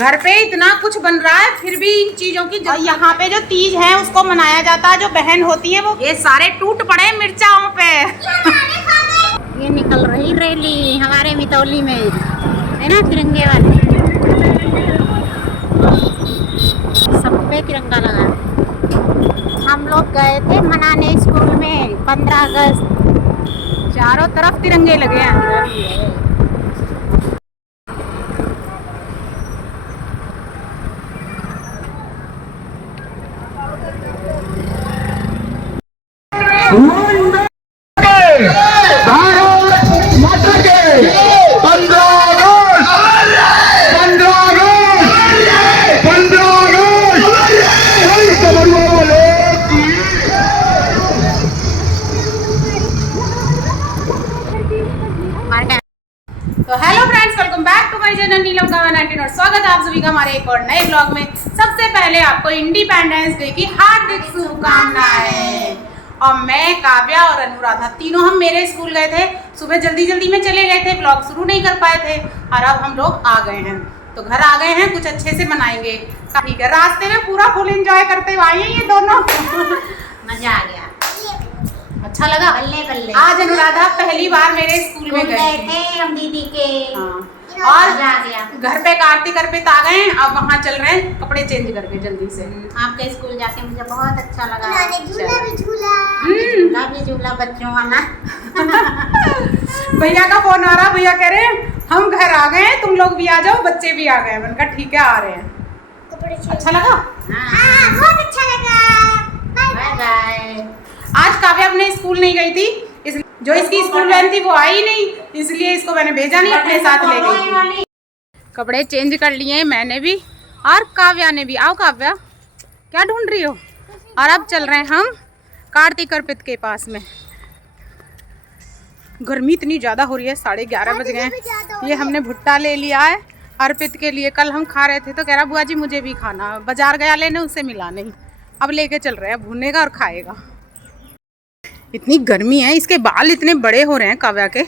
घर पे इतना कुछ बन रहा है फिर भी इन चीजों की। और यहाँ पे जो तीज है उसको मनाया जाता है, जो बहन होती है वो ये सारे टूट पड़े मिर्चाओं पे। ये निकल रही रैली हमारे मितौली में है ना, तिरंगे वाली, सब पे तिरंगा लगा। हम लोग गए थे मनाने स्कूल में 15 अगस्त, चारों तरफ तिरंगे लगे हैं। तो hello friends, welcome back to my channel Neelam Gawa 19 और स्वागत है आप सभी का हमारे एक और नए ब्लॉग में। सबसे पहले आपको इंडिपेंडेंस डे की हार्दिक शुभकामनाएं। और मैं, काव्या और अनुराधा तीनों हम मेरे स्कूल गए थे। सुबह जल्दी जल्दी में चले गए थे, ब्लॉग शुरू नहीं कर पाए थे और अब हम लोग आ गए हैं। तो घर आ गए हैं, कुछ अच्छे से मनाएंगे। ठीक है, रास्ते में पूरा फुल एंजॉय करते हुए आए हैं ये दोनों। मजा आ गया, अच्छा लगा। बल्ले बल्ले। आज अनुराधा पहली बार मेरे स्कूल में गए थे हम दीदी के। हाँ। और मजा आ गया। घर पे कार्तिक अर्पित आ गए हैं, अब वहाँ चल रहे हैं कपड़े चेंज करके जल्दी से। आपके स्कूल जाके मुझे बहुत अच्छा लगा। झूला भी झूला बच्चों वाला। भैया का फोन आ रहा, भैया कह रहे हैं हम घर आ गए हैं, तुम लोग भी आ जाओ, बच्चे भी आ गए। मैंने कहा ठीक है, आ रहे हैं। अच्छा लगा? बहुत अच्छा लगा। Bye bye. आज काव्या अपने स्कूल नहीं गई थी, इसलिए जो इसकी स्कूल वैन थी वो आई नहीं, इसलिए इसको मैंने भेजा नहीं, अपने साथ ले गई। कपड़े चेंज कर लिए मैंने भी और काव्या ने भी। आओ काव्या, क्या ढूंढ रही हो? और अब चल रहे हैं हम कार्तिक अर्पित के पास में। गर्मी इतनी ज़्यादा हो रही है, 11:30 बज गए हैं। ये हमने भुट्टा ले लिया है अर्पित के लिए। कल हम खा रहे थे तो कह रहा बुआ जी मुझे भी खाना। बाजार गया लेने, उससे मिला नहीं, अब लेके चल रहे हैं, भूनेगा और खाएगा। इतनी गर्मी है, इसके बाल इतने बड़े हो रहे हैं काव्या के।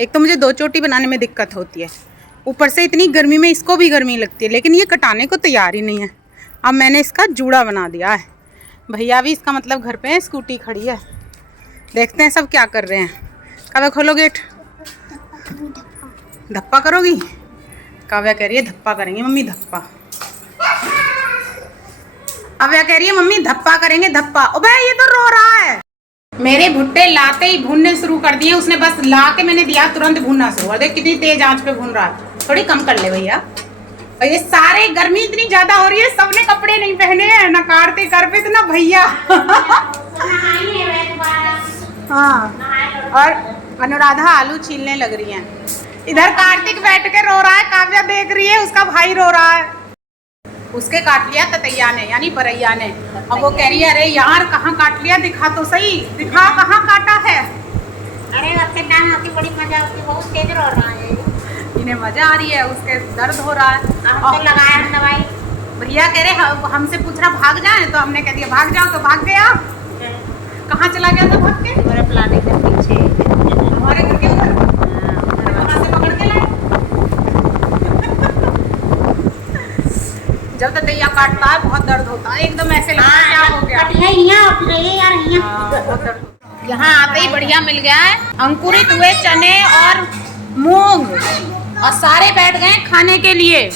एक तो मुझे 2 चोटी बनाने में दिक्कत होती है, ऊपर से इतनी गर्मी में इसको भी गर्मी लगती है, लेकिन ये कटाने को तैयार ही नहीं है। अब मैंने इसका जूड़ा बना दिया है। भैया भी इसका मतलब घर पे है, स्कूटी खड़ी है। देखते हैं सब क्या कर रहे हैं। काव्या खोलो गेट। धप्पा करोगी? काव्या कह रही है धप्पा करेंगे मम्मी, धप्पा। काव्या कह रही है मम्मी धप्पा करेंगे, धप्पा। ओबे ये तो रो रहा है। मेरे भुट्टे लाते ही भूनने शुरू कर दिए उसने, बस ला के मैंने दिया तुरंत भूनना शुरू कर। देख कितनी तेज आंच पे भून रहा है, थोड़ी कम कर ले भैया। और ये सारे गर्मी इतनी ज्यादा हो रही है, सबने कपड़े नहीं पहने हैं, ना कार्तिक अर्पित ना भैया। हाँ, और अनुराधा आलू छीलने लग रही है। इधर कार्तिक बैठ के रो रहा है, काव्या देख रही है, उसका भाई रो रहा है। उसके काट लिया ततैया ने, यानी बरैया ने। अब वो कह रही है अरे यार कहाँ काट लिया, दिखा तो सही, दिखा कहाँ काटा है। अरे आपके टाइम होती बड़ी मजा होती, बहुत तेज रो रहा है। इन्हें मजा आ रही है, उसके दर्द हो रहा है। हम तो लगाया दवाई। भैया कह रहे हमसे पूछ रहा भाग जाए, तो हमने कह दिया भाग जाओ, तो भाग गया। कहाँ चला गया था भाग के? हमारे प्लानिंग के पीछे, हमारे घर के उधर। कहाँ से पकड़ के लाए? जब ततैया काटता है बहुत दर्द होता है, एकदम ऐसे लगता है क्या हो गया। यहाँ आते ही बढ़िया मिल गया है अंकुरित हुए चने और मूंग, और सारे बैठ गए खाने के लिए।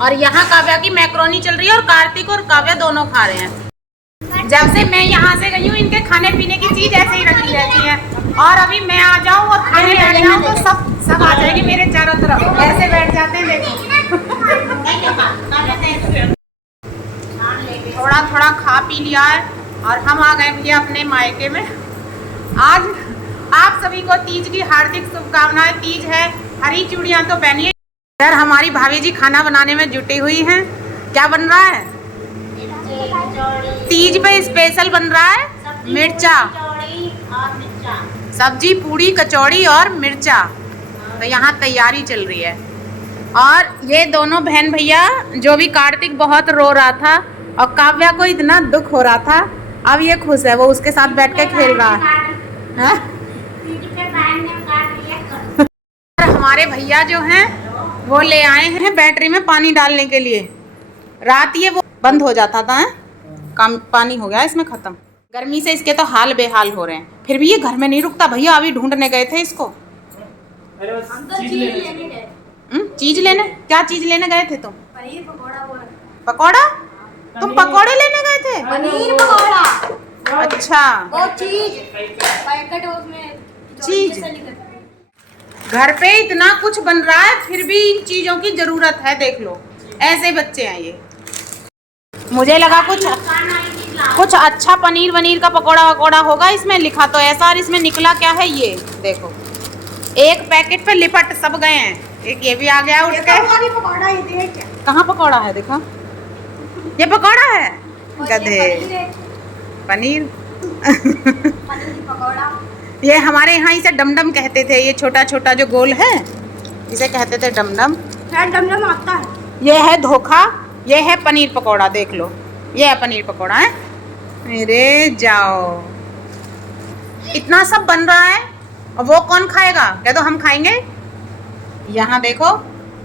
और यहाँ काव्या की मैक्रोनी चल रही है, और कार्तिक और काव्या दोनों खा रहे हैं। जब से मैं यहाँ से गई हूँ इनके खाने पीने की चीज ऐसे ही रखी रहती है, और अभी मैं आ जाऊँ और खाने बैठ जाऊँ तो सब आ जाएगी मेरे चारों तरफ, ऐसे बैठ जाते हैं। देखो थोड़ा थोड़ा खा पी लिया है और हम आ गए भैया अपने मायके में। आज आप सभी को तीज की हार्दिक शुभकामनाएं। तीज है, हरी चूड़ियां तो पहनिए। इधर हमारी भाभी जी खाना बनाने में जुटी हुई हैं। क्या बन रहा है? तीज पे स्पेशल बन रहा है मिर्चा, सब्जी, पूड़ी, कचौड़ी और मिर्चा। तो यहाँ तैयारी चल रही है। और ये दोनों बहन भैया, जो भी कार्तिक बहुत रो रहा था और काव्या को इतना दुख हो रहा था, अब ये खुश है, वो उसके साथ बैठ के खेल रहा है। हमारे भैया जो हैं वो ले आए हैं बैटरी में पानी डालने के लिए। रात ये वो बंद हो जाता था, काम पानी हो गया इसमें खत्म। गर्मी से इसके तो हाल बेहाल हो रहे हैं, फिर भी ये घर में नहीं रुकता। भैया अभी ढूंढने गए थे इसको। चीज लेने? क्या चीज लेने गए थे तुम? पनीर पकौड़ा। पकौड़ा? तुम पकौड़े लेने गए थे? पनीर पकौड़ा। अच्छा, वो चीज पैकेट उसमें चीज। घर पे इतना कुछ बन रहा है, फिर भी इन चीजों की जरूरत है। देख लो, ऐसे बच्चे हैं ये। मुझे लगा कुछ अच्छा पनीर वनीर का पकौड़ा वकौड़ा होगा इसमें, लिखा तो ऐसा, और इसमें निकला क्या है ये देखो। एक पैकेट पे लिपट सब गए हैं। एक ये भी आ गया उठ के। पकौड़ा ही देख क्या? कहाँ पकौड़ा है? देखो, ये पकौड़ा है। गधे पनीर। पकौड़ा। ये हमारे यहाँ इसे डमडम कहते थे। ये छोटा छोटा जो गोल है इसे कहते थे डमडम। डमडम आता है। ये है धोखा, ये है पनीर पकौड़ा। देख लो, ये है पनीर पकौड़ा है। मेरे जाओ, इतना सब बन रहा है और वो कौन खाएगा? कह दो हम खाएंगे। यहाँ देखो,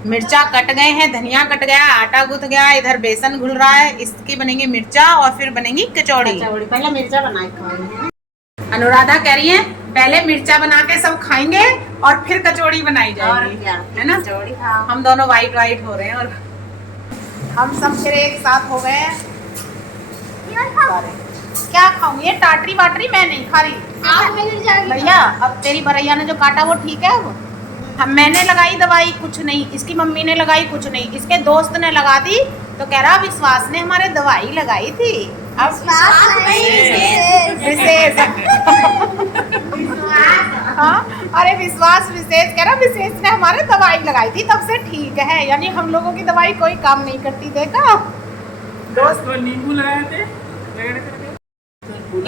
मिर्चा कट गए हैं, धनिया कट गया, आटा गूंथ गया, इधर बेसन घुल रहा है। इसकी बनेंगी मिर्चा और फिर बनेंगी कचौड़ी। पहले मिर्चा बनाए खाएंगे। अनुराधा कह रही है पहले मिर्चा बना के सब खाएंगे और फिर कचौड़ी बनाई जाएगी, है ना? कचौड़ी खाओ। हम दोनों वाइट वाइट हो रहे हैं और हम सब फिर एक साथ हो गए हैं। क्या खाऊं? ये टाटरी वाटरी मैं नहीं खा रही भैया। अब तेरी भरैया ने जो काटा वो ठीक है। वो हम मैंने लगाई दवाई कुछ नहीं, इसकी मम्मी ने लगाई कुछ नहीं, इसके दोस्त ने लगा दी तो कह रहा विश्वास ने हमारे दवाई लगाई थी। अब विशेष हाँ, अरे विश्वास विशेष कह रहा विशेष ने हमारे दवाई लगाई थी तब से ठीक है। यानी हम लोगों की दवाई कोई काम नहीं करती। देखा, दोस्त को नींबू लगाए थे।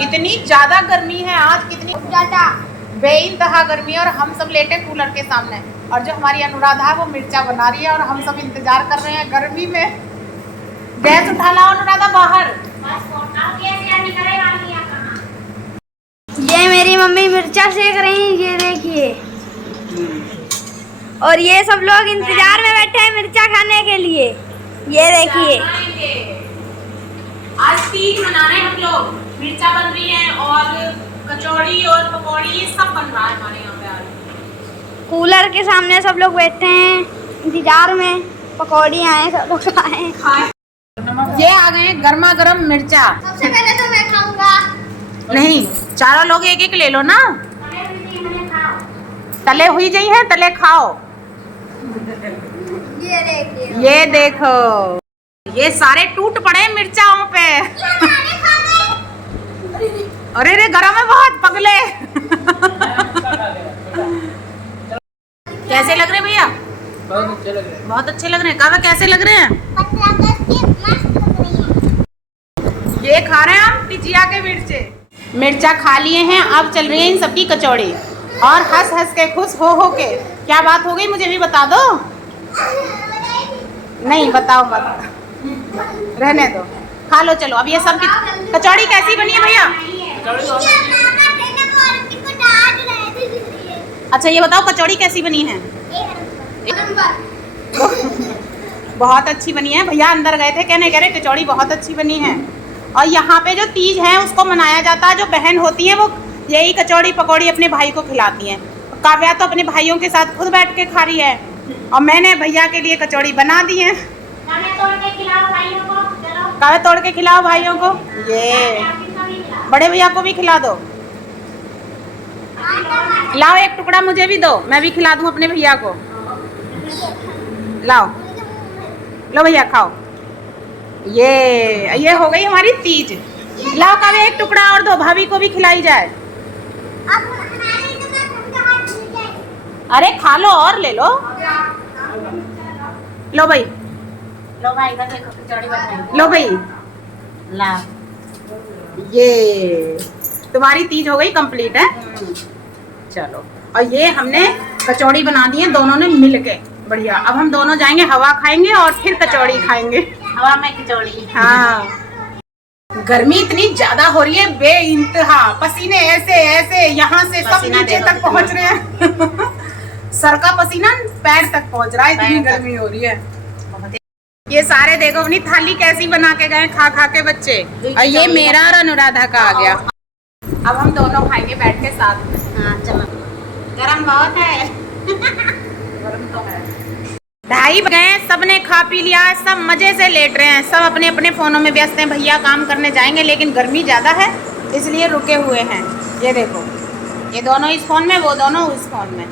इतनी ज्यादा गर्मी है आज, कितनी ज्यादा बेइंतहा गर्मी है। और हम सब लेटे कूलर के सामने, और जो हमारी अनुराधा है वो मिर्चा बना रही है और हम सब इंतजार कर रहे हैं गर्मी में। गैस उठा लाओ अनुराधा बाहर। ये मेरी मम्मी मिर्चा सेक रही है, ये देखिए। और ये सब लोग इंतजार में बैठे हैं मिर्चा खाने के लिए। ये देखिए, आज तीज मना रहे हैं हम लोग। मिर्चा बन रही है और कचौड़ी और पकौड़ी ये सब बन रहा है हमारे यहाँ पे आज। कूलर के सामने सब लोग बैठे हैं इंतजार में। पकौड़ी आए, सब लोग खाएं। ये आ गए गर्मा गर्म मिर्चा। सबसे पहले तो मैं खाऊंगा। नहीं, चारों लोग एक एक ले लो ना। तले हुई गई है, तले खाओ। ये देखिए, ये देखो, ये सारे टूट पड़े मिर्चाओं पे। अरे रे गरम है बहुत पगले। कैसे लग रहे भैया? बहुत अच्छे लग रहे हैं। बहुत अच्छे लग रहे हैं। कावा कैसे लग रहे हैं? ये खा रहे हैं हम टिजिया के मिर्चे। मिर्चा खा लिए हैं, अब चल रही है इन सबकी कचौड़ी। और हंस हंस के खुश हो के क्या बात हो गई मुझे भी बता दो। नहीं बताओ मत, रहने दो, खा लो। चलो अब ये सब कचौड़ी कैसी बनी है भैया? अच्छा ये बताओ कचौड़ी कैसी बनी है? बहुत अच्छी बनी है। भैया अंदर गए थे, कह रहे कचौड़ी बहुत अच्छी बनी है। और यहाँ पे जो तीज है उसको मनाया जाता है। जो बहन होती है वो यही कचौड़ी पकौड़ी अपने भाई को खिलाती हैं। काव्या तो अपने भाइयों के साथ खुद बैठ के खा रही है और मैंने भैया के लिए कचौड़ी बना दी है। काव्या तोड़ के खिलाओ भाइयों को। ये बड़े भैया को भी खिला दो। लाओ एक टुकड़ा मुझे भी दो, मैं भी खिला दूं अपने भैया को। लाओ, लो भैया खाओ। ये हो गई हमारी तीज। लाओ काव्या एक टुकड़ा और दो, भाभी को भी खिलाई जाए। अरे खा लो और ले लो। लो भाई, लो भाई, इधर देखो कचौड़ी बन रही है। लो भाई, ला। ये तुम्हारी तीज हो गई कंप्लीट है। चलो, और ये हमने कचौड़ी बना दी है दोनों ने मिलके, बढ़िया। अब हम दोनों जाएंगे हवा खाएंगे और फिर कचौड़ी खाएंगे। हवा में कचौड़ी। हाँ, गर्मी इतनी ज्यादा हो रही है बेइंतहा। पसीने ऐसे ऐसे यहाँ से सब नीचे तक पहुँच रहे हैं। सर का पसीना पैर तक पहुंच रहा है, इतनी पैर तक। गर्मी हो रही है। ये सारे देखो अपनी थाली कैसी बना के गए खा खा के बच्चे, और ये मेरा और अनुराधा का आ गया। अब हम दोनों खाएंगे बैठ के साथ में। हाँ चलो, गरम बहुत है। गरम तो है। 2:30 गए, सबने खा पी लिया, सब मजे से लेट रहे हैं, सब अपने अपने फोनों में व्यस्त हैं। भैया काम करने जाएंगे लेकिन गर्मी ज्यादा है इसलिए रुके हुए हैं। ये देखो, ये दोनों इस फोन में, वो दोनों उस फोन में।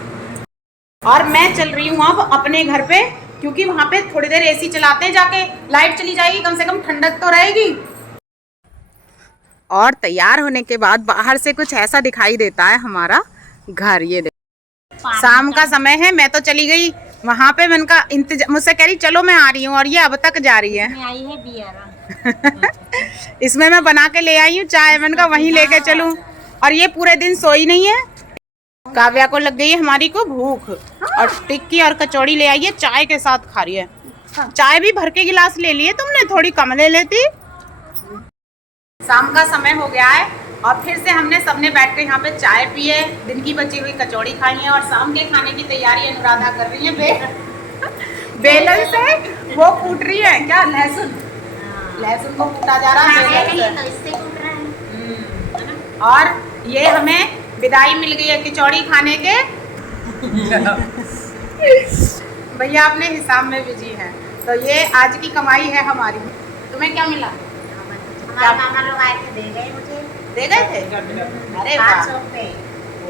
और मैं चल रही हूँ अब अपने घर पे, क्योंकि वहाँ पे थोड़ी देर एसी चलाते हैं जाके, लाइट चली जाएगी, कम से कम ठंडक तो रहेगी। और तैयार होने के बाद बाहर से कुछ ऐसा दिखाई देता है हमारा घर। ये देखो, शाम का समय है, मैं तो चली गई वहाँ पे, मैंने का इंतजार, मुझसे कह रही चलो मैं आ रही हूँ, और ये अब तक जा रही है। में आई है बियर। इसमें मैं बना के ले आई हूँ चाय, मैंने कहा वहीं लेके चलूँ। और ये पूरे दिन सोई नहीं है। काव्या को लग गई है हमारी को भूख, और टिक्की और कचौड़ी ले आई है, चाय के साथ खा रही है। चाय भी भर के गिलास ले लिए तुमने, थोड़ी कम ले लेती। शाम का समय हो गया है और फिर से हमने सबने बैठ के यहाँ पे चाय पिए, दिन की बची हुई कचौड़ी खाई है, और शाम के खाने की तैयारी अनुराधा कर रही है। बेलन से वो कूट रही है, क्या लहसुन, लहसुन को कूटा जा रहा है बेलन से। तो इससे कूट रहे हैं। और ये हमें विदाई मिल गई है कचौड़ी खाने के। भैया अपने हिसाब में बिजी हैं, तो ये आज की कमाई है हमारी। तुम्हें क्या मिला? हमारे मामा लोग आए थे, दे गए मुझे। दे गए थे? अरे 500 वाह, रुपए।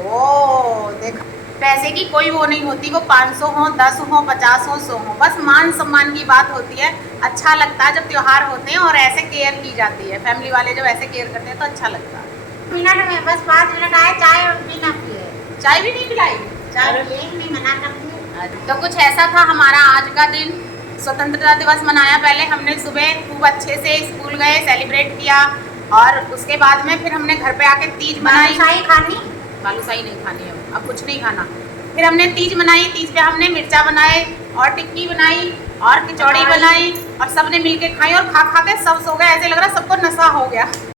ओ देखो, पैसे की कोई वो नहीं होती, वो 500 हो, 10 हो, 50 हो, 100 हो, बस मान सम्मान की बात होती है। अच्छा लगता है जब त्योहार होते हैं और ऐसे केयर की जाती है, फैमिली वाले जब ऐसे केयर करते हैं तो अच्छा लगता है। मिनट में, बस 5 मिनट आए, चाय भी ना पिए। चाय भी नहीं पिलाई? चाय पिए नहीं, मना कर दिए। तो कुछ ऐसा था हमारा आज का दिन। स्वतंत्रता दिवस मनाया, पहले हमने सुबह खूब अच्छे से स्कूल गए, सेलिब्रेट किया, और उसके बाद में फिर हमने घर पे आके तीज मनाई। बालूशाही खानी? बालूशाही नहीं खानी है, अब कुछ नहीं खाना। फिर हमने तीज मनाई, तीज पे हमने मिर्चा बनाए और टिक्की बनाई और कचौड़ी बनाई, और सबने मिलके खाई, और खा खा के सब सो गए। ऐसे लग रहा सबको नशा हो गया।